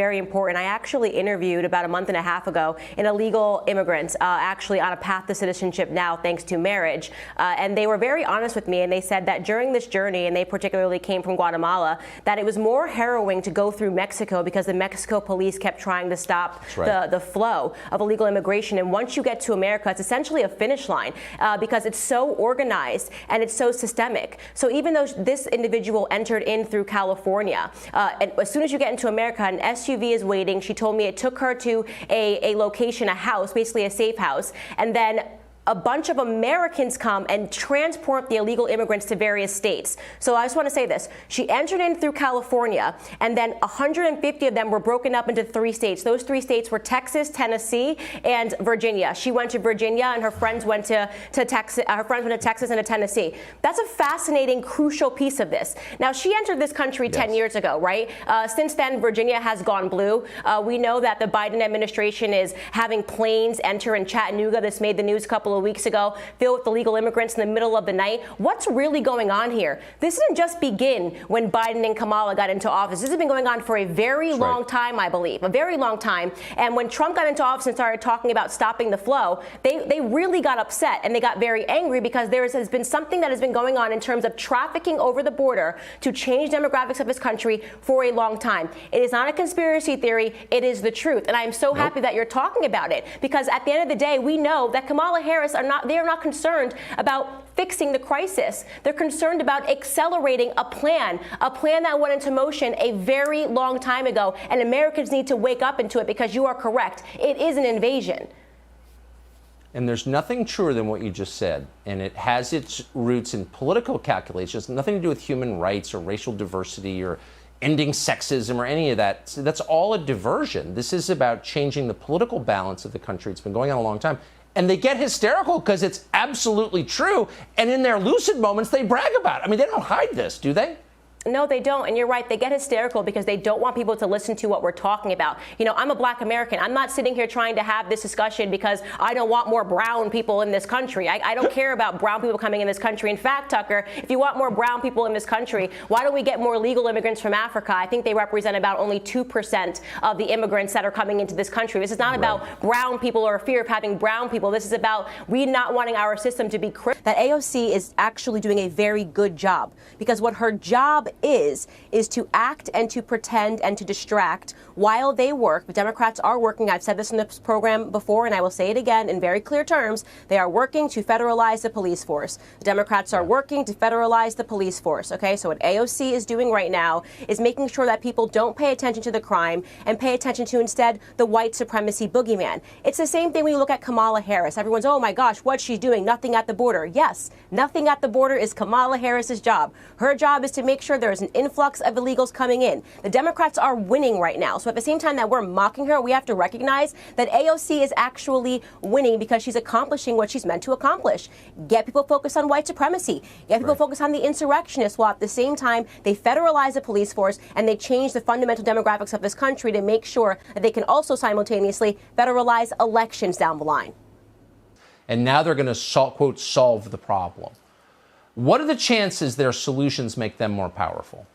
very important. I actually interviewed about a month and a half ago an illegal immigrant, actually on a path to citizenship now thanks to marriage. And they were very honest with me, and they said that during this journey, and they particularly came from Guatemala, that it was more harrowing to go through Mexico because the Mexico police kept trying to stop the flow of illegal immigration. And once you get to America, it's essentially a finish line because it's so organized and it's so systemic. So even though this individual entered in through California, and as soon as you get into America, an SUV is waiting. She told me it took her to a location, a house, basically a safe house, and then a bunch of Americans come and transport the illegal immigrants to various states. So I just want to say this. She entered in through California, and then 150 of them were broken up into 3 states. Those 3 states were Texas, Tennessee, and Virginia. She went to Virginia, and her friends went to Texas. Her friends went to Texas and to Tennessee. That's a fascinating, crucial piece of this. Now, she entered this country 10 years ago, right? Since then, Virginia has gone blue. We know that the Biden administration is having planes enter in Chattanooga. This made the news a couple of weeks ago, filled with illegal immigrants in the middle of the night. What's really going on here? This didn't just begin when Biden and Kamala got into office. This has been going on for a very long time, I believe, a very long time. And when Trump got into office and started talking about stopping the flow, they really got upset and they got very angry because there has been something that has been going on in terms of trafficking over the border to change demographics of this country for a long time. It is not a conspiracy theory. It is the truth. And I am so happy that you're talking about it because at the end of the day, we know that Kamala Harris are not concerned about fixing the crisis. They're concerned about accelerating a plan that went into motion a very long time ago, and Americans need to wake up into it because you are correct. It is an invasion. And there's nothing truer than what you just said, and it has its roots in political calculations, nothing to do with human rights or racial diversity or ending sexism or any of that. So that's all a diversion. This is about changing the political balance of the country. It's been going on a long time. And they get hysterical because it's absolutely true. And in their lucid moments, they brag about it. I mean, they don't hide this, do they? No, they don't. And you're right. They get hysterical because they don't want people to listen to what we're talking about. You know, I'm a black American. I'm not sitting here trying to have this discussion because I don't want more brown people in this country. I don't care about brown people coming in this country. In fact, Tucker, if you want more brown people in this country, why don't we get more legal immigrants from Africa? I think they represent about only 2% of the immigrants that are coming into this country. This is not about brown people or fear of having brown people. This is about we not wanting our system to be criminal. That AOC is actually doing a very good job because what her job is to act and to pretend and to distract while they work. The Democrats are working. I've said this in this program before, and I will say it again in very clear terms. They are working to federalize the police force. The Democrats are working to federalize the police force. Okay, so what AOC is doing right now is making sure that people don't pay attention to the crime and pay attention to instead the white supremacy boogeyman. It's the same thing when you look at Kamala Harris. Everyone's, oh my gosh, what's she doing? Nothing at the border. Yes, nothing at the border is Kamala Harris's job. Her job is to make sure there's an influx of illegals coming in. The Democrats are winning right now. So at the same time that we're mocking her, we have to recognize that AOC is actually winning because she's accomplishing what she's meant to accomplish. Get people focused on white supremacy. Get people focused on the insurrectionists while at the same time they federalize the police force and they change the fundamental demographics of this country to make sure that they can also simultaneously federalize elections down the line. And now they're going to, quote, solve the problem. What are the chances their solutions make them more powerful?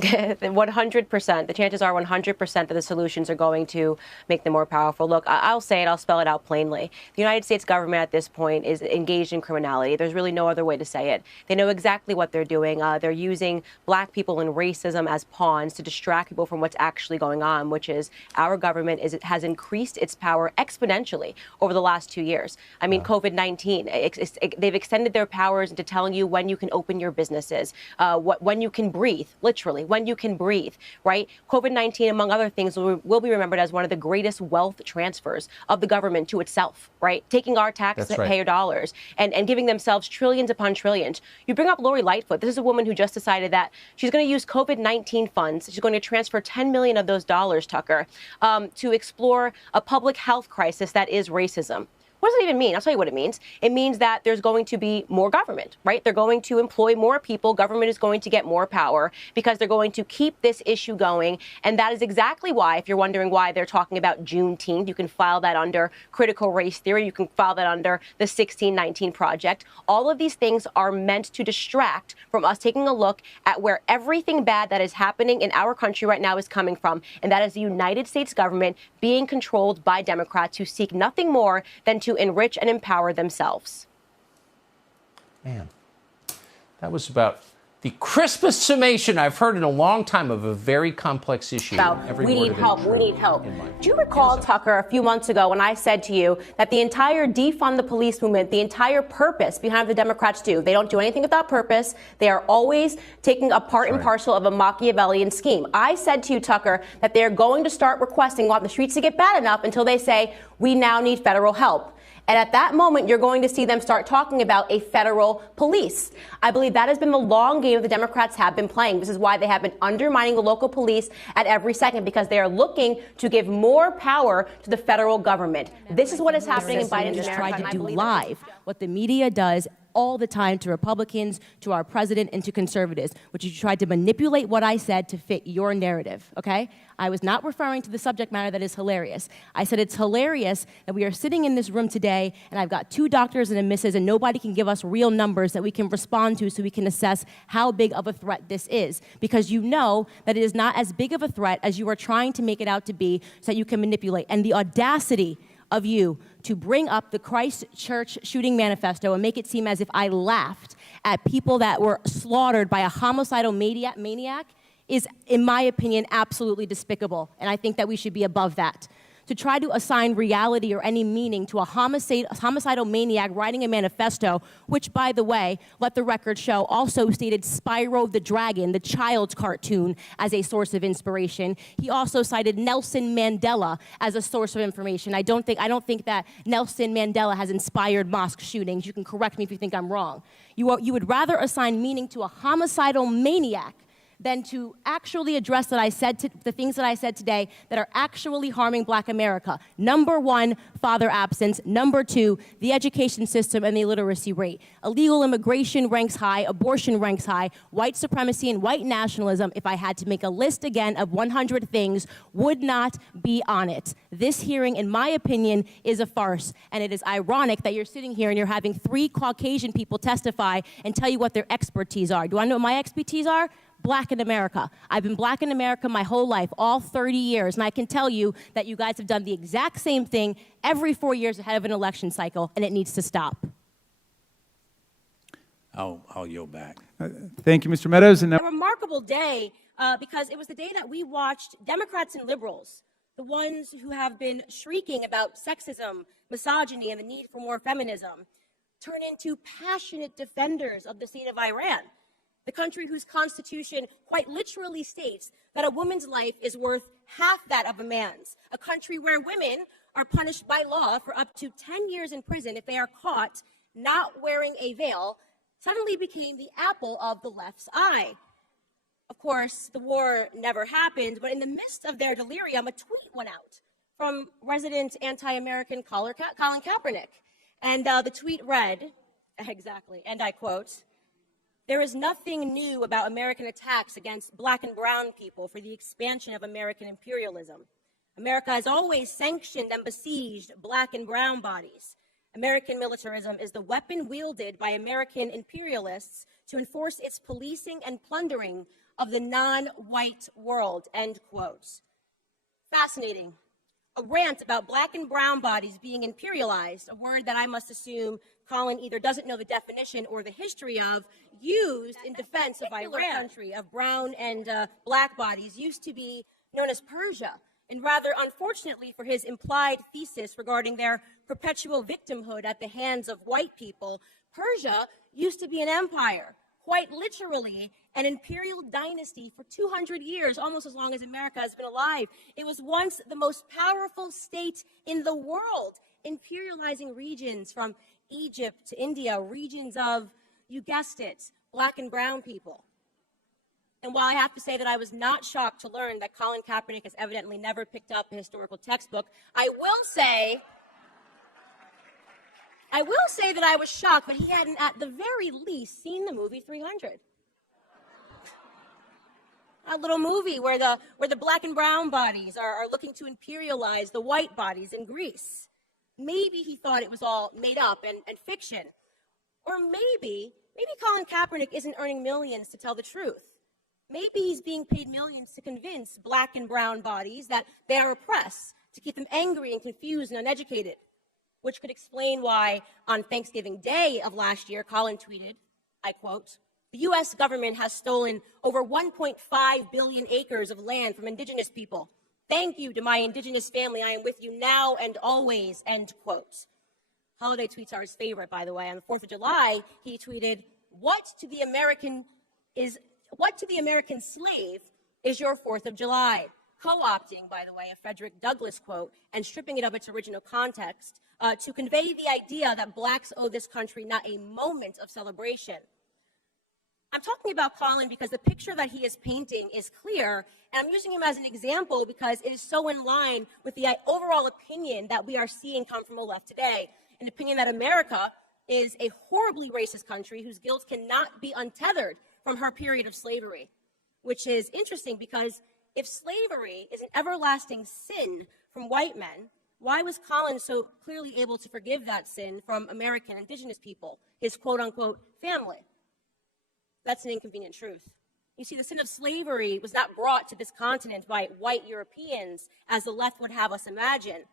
100%. The chances are 100% that the solutions are going to make them more powerful. Look, I'll say it. I'll spell it out plainly. The United States government at this point is engaged in criminality. There's really no other way to say it. They know exactly what they're doing. They're using black people and racism as pawns to distract people from what's actually going on, which is our government has increased its power exponentially over the last 2 years. I mean, COVID-19, they've extended their powers into telling you when you can open your businesses, when you can breathe, literally. When you can breathe, right? COVID-19, among other things, will be remembered as one of the greatest wealth transfers of the government to itself, right? Taking our taxpayer dollars and giving themselves trillions upon trillions. You bring up Lori Lightfoot. This is a woman who just decided that she's going to use COVID-19 funds. She's going to transfer 10 million of those dollars, Tucker, to explore a public health crisis that is racism. What does it even mean? I'll tell you what it means. It means that there's going to be more government, right? They're going to employ more people. Government is going to get more power because they're going to keep this issue going. And that is exactly why, if you're wondering why they're talking about Juneteenth, you can file that under critical race theory. You can file that under the 1619 Project. All of these things are meant to distract from us taking a look at where everything bad that is happening in our country right now is coming from. And that is the United States government being controlled by Democrats who seek nothing more than to enrich and empower themselves. Man, that was about the crispest summation I've heard in a long time of a very complex issue. We need help. We need help. Do you recall, Tucker, a few months ago when I said to you that the entire defund the police movement, the entire purpose behind what the Democrats do, they don't do anything without purpose. They are always taking a part and parcel of a Machiavellian scheme. I said to you, Tucker, that they're going to start requesting, want the streets to get bad enough until they say, we now need federal help. And at that moment, you're going to see them start talking about a federal police. I believe that has been the long game the Democrats have been playing. This is why they have been undermining the local police at every second, because they are looking to give more power to the federal government. This is what is happening in Biden's America. Tried to do live what the media does all the time to Republicans, to our president, and to conservatives, which you tried to manipulate what I said to fit your narrative, okay? I was not referring to the subject matter that is hilarious. I said it's hilarious that we are sitting in this room today, and I've got 2 doctors and a missus, and nobody can give us real numbers that we can respond to so we can assess how big of a threat this is. Because you know that it is not as big of a threat as you are trying to make it out to be so that you can manipulate. And the audacity of you to bring up the Christchurch shooting manifesto and make it seem as if I laughed at people that were slaughtered by a homicidal maniac is, in my opinion, absolutely despicable. And I think that we should be above that. To try to assign reality or any meaning to a homicidal maniac writing a manifesto, which, by the way, let the record show, also stated Spyro the Dragon, the child's cartoon, as a source of inspiration. He also cited Nelson Mandela as a source of information. I don't think that Nelson Mandela has inspired mosque shootings. You can correct me if you think I'm wrong. You would rather assign meaning to a homicidal maniac than to actually address the things that I said today that are actually harming Black America. Number 1, father absence. Number 2, the education system and the illiteracy rate. Illegal immigration ranks high, abortion ranks high, white supremacy and white nationalism, if I had to make a list again of 100 things, would not be on it. This hearing, in my opinion, is a farce, and it is ironic that you're sitting here and you're having 3 Caucasian people testify and tell you what their expertise are. Do I know what my expertise are? Black in America. I've been Black in America my whole life, all 30 years, and I can tell you that you guys have done the exact same thing every 4 years ahead of an election cycle, and it needs to stop. I'll yield back. Thank you, Mr. Meadows. And now A remarkable day because it was the day that we watched Democrats and liberals, the ones who have been shrieking about sexism, misogyny, and the need for more feminism, turn into passionate defenders of the state of Iran. The country whose constitution quite literally states that a woman's life is worth half that of a man's. A country where women are punished by law for up to 10 years in prison if they are caught not wearing a veil, suddenly became the apple of the left's eye. Of course, the war never happened, but in the midst of their delirium, a tweet went out from resident anti-American Colin Kaepernick. And the tweet read, exactly, and I quote, "There is nothing new about American attacks against Black and brown people for the expansion of American imperialism. America has always sanctioned and besieged Black and brown bodies. American militarism is the weapon wielded by American imperialists to enforce its policing and plundering of the non-white world," end quote. Fascinating. A rant about Black and brown bodies being imperialized, a word that I must assume Colin either doesn't know the definition or the history of, used in defense of Iran. Country of brown and Black bodies used to be known as Persia, and rather unfortunately for his implied thesis regarding their perpetual victimhood at the hands of white people, Persia used to be an empire, quite literally an imperial dynasty for 200 years, almost as long as America has been alive. It was once the most powerful state in the world, imperializing regions from Egypt to India, regions of, you guessed it, Black and brown people. And while I have to say that I was not shocked to learn that Colin Kaepernick has evidently never picked up a historical textbook, I will say I will say that I was shocked, but he hadn't at the very least seen the movie 300. A little movie where the black and brown bodies are looking to imperialize the white bodies in Greece. Maybe he thought it was all made up and fiction. Or maybe Colin Kaepernick isn't earning millions to tell the truth. Maybe he's being paid millions to convince black and brown bodies that they are oppressed, to keep them angry and confused and uneducated, which could explain why on Thanksgiving Day of last year, Colin tweeted, I quote, "The U.S. government has stolen over 1.5 billion acres of land from indigenous people. Thank you to my indigenous family. I am with you now and always," end quote. Holiday tweets are his favorite, by the way. On the 4th of July, he tweeted, what to the American slave is your 4th of July? Co-opting, by the way, a Frederick Douglass quote and stripping it of its original context to convey the idea that blacks owe this country not a moment of celebration. I'm talking about Colin because the picture that he is painting is clear, and I'm using him as an example because it is so in line with the overall opinion that we are seeing come from the left today, an opinion that America is a horribly racist country whose guilt cannot be untethered from her period of slavery, which is interesting because if slavery is an everlasting sin from white men, why was Colin so clearly able to forgive that sin from American indigenous people, his quote-unquote family? That's an inconvenient truth. You see, the sin of slavery was not brought to this continent by white Europeans, as the left would have us imagine.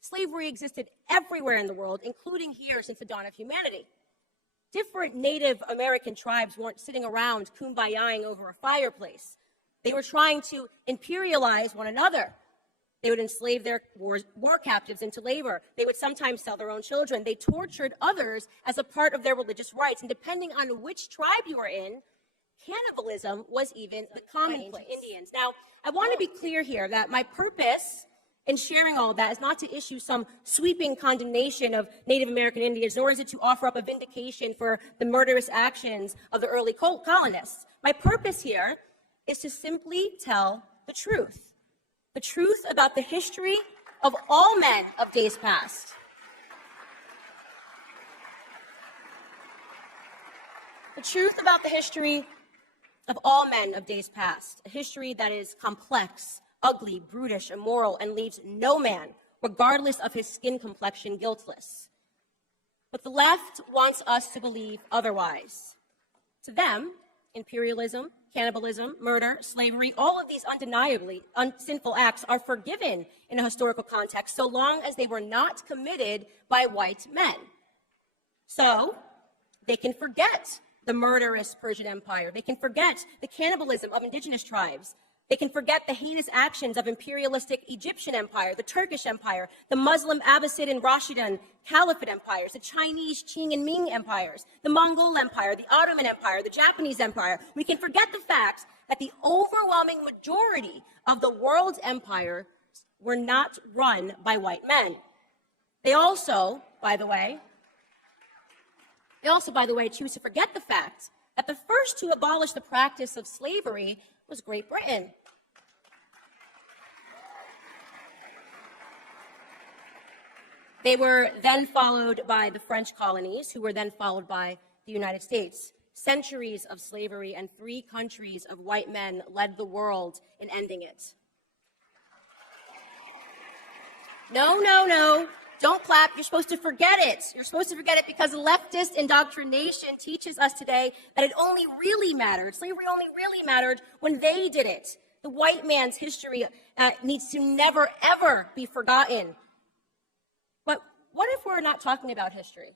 Slavery existed everywhere in the world, including here since the dawn of humanity. Different Native American tribes weren't sitting around kumbayaing over a fireplace. They were trying to imperialize one another. They would enslave their war captives into labor. They would sometimes sell their own children. They tortured others as a part of their religious rites. And depending on which tribe you were in, cannibalism was even the commonplace. Indians. Now, I want to be clear here that my purpose in sharing all of that is not to issue some sweeping condemnation of Native American Indians, nor is it to offer up a vindication for the murderous actions of the early colonists. My purpose here is to simply tell the truth about the history of all men of days past. The truth about the history of all men of days past, a history that is complex, ugly, brutish, immoral, and leaves no man, regardless of his skin complexion, guiltless. But the left wants us to believe otherwise. To them, imperialism, cannibalism, murder, slavery, all of these undeniably sinful acts are forgiven in a historical context so long as they were not committed by white men. So they can forget the murderous Persian Empire. They can forget the cannibalism of indigenous tribes. They can forget the heinous actions of imperialistic Egyptian Empire, the Turkish Empire, the Muslim Abbasid and Rashidun Caliphate empires, the Chinese Qing and Ming empires, the Mongol Empire, the Ottoman Empire, the Japanese Empire. We can forget the fact that the overwhelming majority of the world's empires were not run by white men. They also, by the way, choose to forget the fact that the first to abolish the practice of slavery was Great Britain. They were then followed by the French colonies, who were then followed by the United States. Centuries of slavery and 3 countries of white men led the world in ending it. No. Don't clap. You're supposed to forget it. You're supposed to forget it because leftist indoctrination teaches us today that it only really mattered. Slavery only really mattered when they did it. The white man's history needs to never, ever be forgotten. But what if we're not talking about history?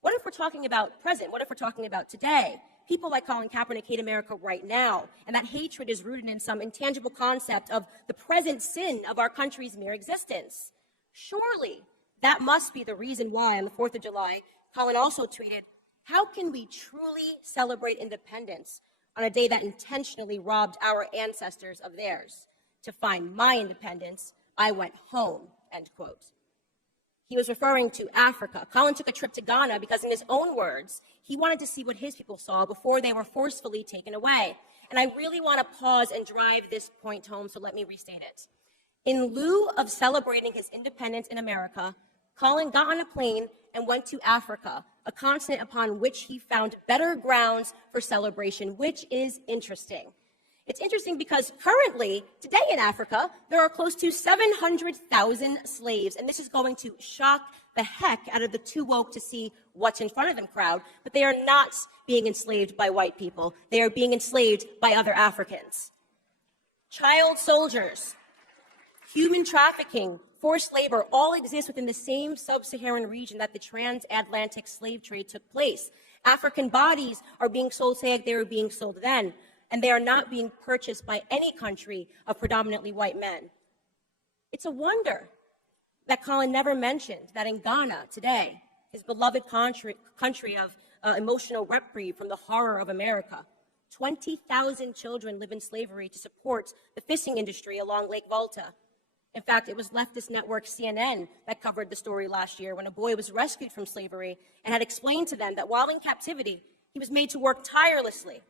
What if we're talking about present? What if we're talking about today? People like Colin Kaepernick hate America right now, and that hatred is rooted in some intangible concept of the present sin of our country's mere existence. Surely that must be the reason why on the 4th of July, Colin also tweeted, "How can we truly celebrate independence on a day that intentionally robbed our ancestors of theirs? To find my independence, I went home," end quote. He was referring to Africa. Colin took a trip to Ghana because, in his own words, he wanted to see what his people saw before they were forcefully taken away. And I really want to pause and drive this point home, so let me restate it. In lieu of celebrating his independence in America, Colin got on a plane and went to Africa, a continent upon which he found better grounds for celebration, which is interesting. It's interesting because currently, today in Africa, there are close to 700,000 slaves, and this is going to shock the heck out of the too woke to see what's in front of them crowd, but they are not being enslaved by white people. They are being enslaved by other Africans. Child soldiers, human trafficking, forced labor all exist within the same sub-Saharan region that the transatlantic slave trade took place. African bodies are being sold today like they were being sold then, and they are not being purchased by any country of predominantly white men. It's a wonder that Colin never mentioned that in Ghana today, his beloved country of emotional reprieve from the horror of America, 20,000 children live in slavery to support the fishing industry along Lake Volta. In fact, it was leftist network CNN that covered the story last year when a boy was rescued from slavery and had explained to them that while in captivity, he was made to work tirelessly,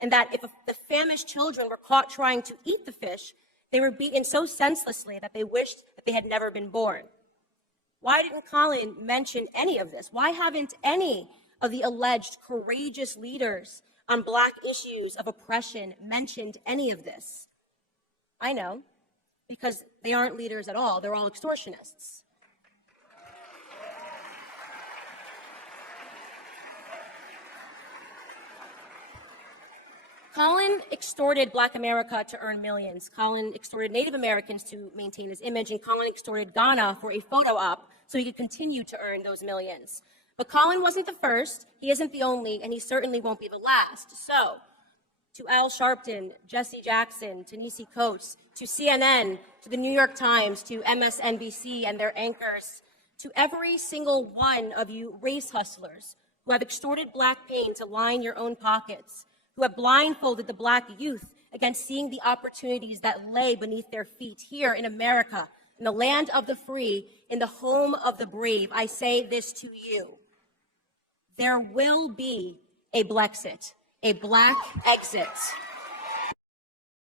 and that if the famished children were caught trying to eat the fish, they were beaten so senselessly that they wished that they had never been born. Why didn't Colin mention any of this? Why haven't any of the alleged courageous leaders on Black issues of oppression mentioned any of this? I know, because they aren't leaders at all. They're all extortionists. Colin extorted Black America to earn millions. Colin extorted Native Americans to maintain his image, and Colin extorted Ghana for a photo op so he could continue to earn those millions. But Colin wasn't the first, he isn't the only, and he certainly won't be the last. So, to Al Sharpton, Jesse Jackson, to Nisi Coates, to CNN, to the New York Times, to MSNBC and their anchors, to every single one of you race hustlers who have extorted Black pain to line your own pockets, who have blindfolded the Black youth against seeing the opportunities that lay beneath their feet here in America, in the land of the free, in the home of the brave, I say this to you. There will be a Blexit, a Black exit.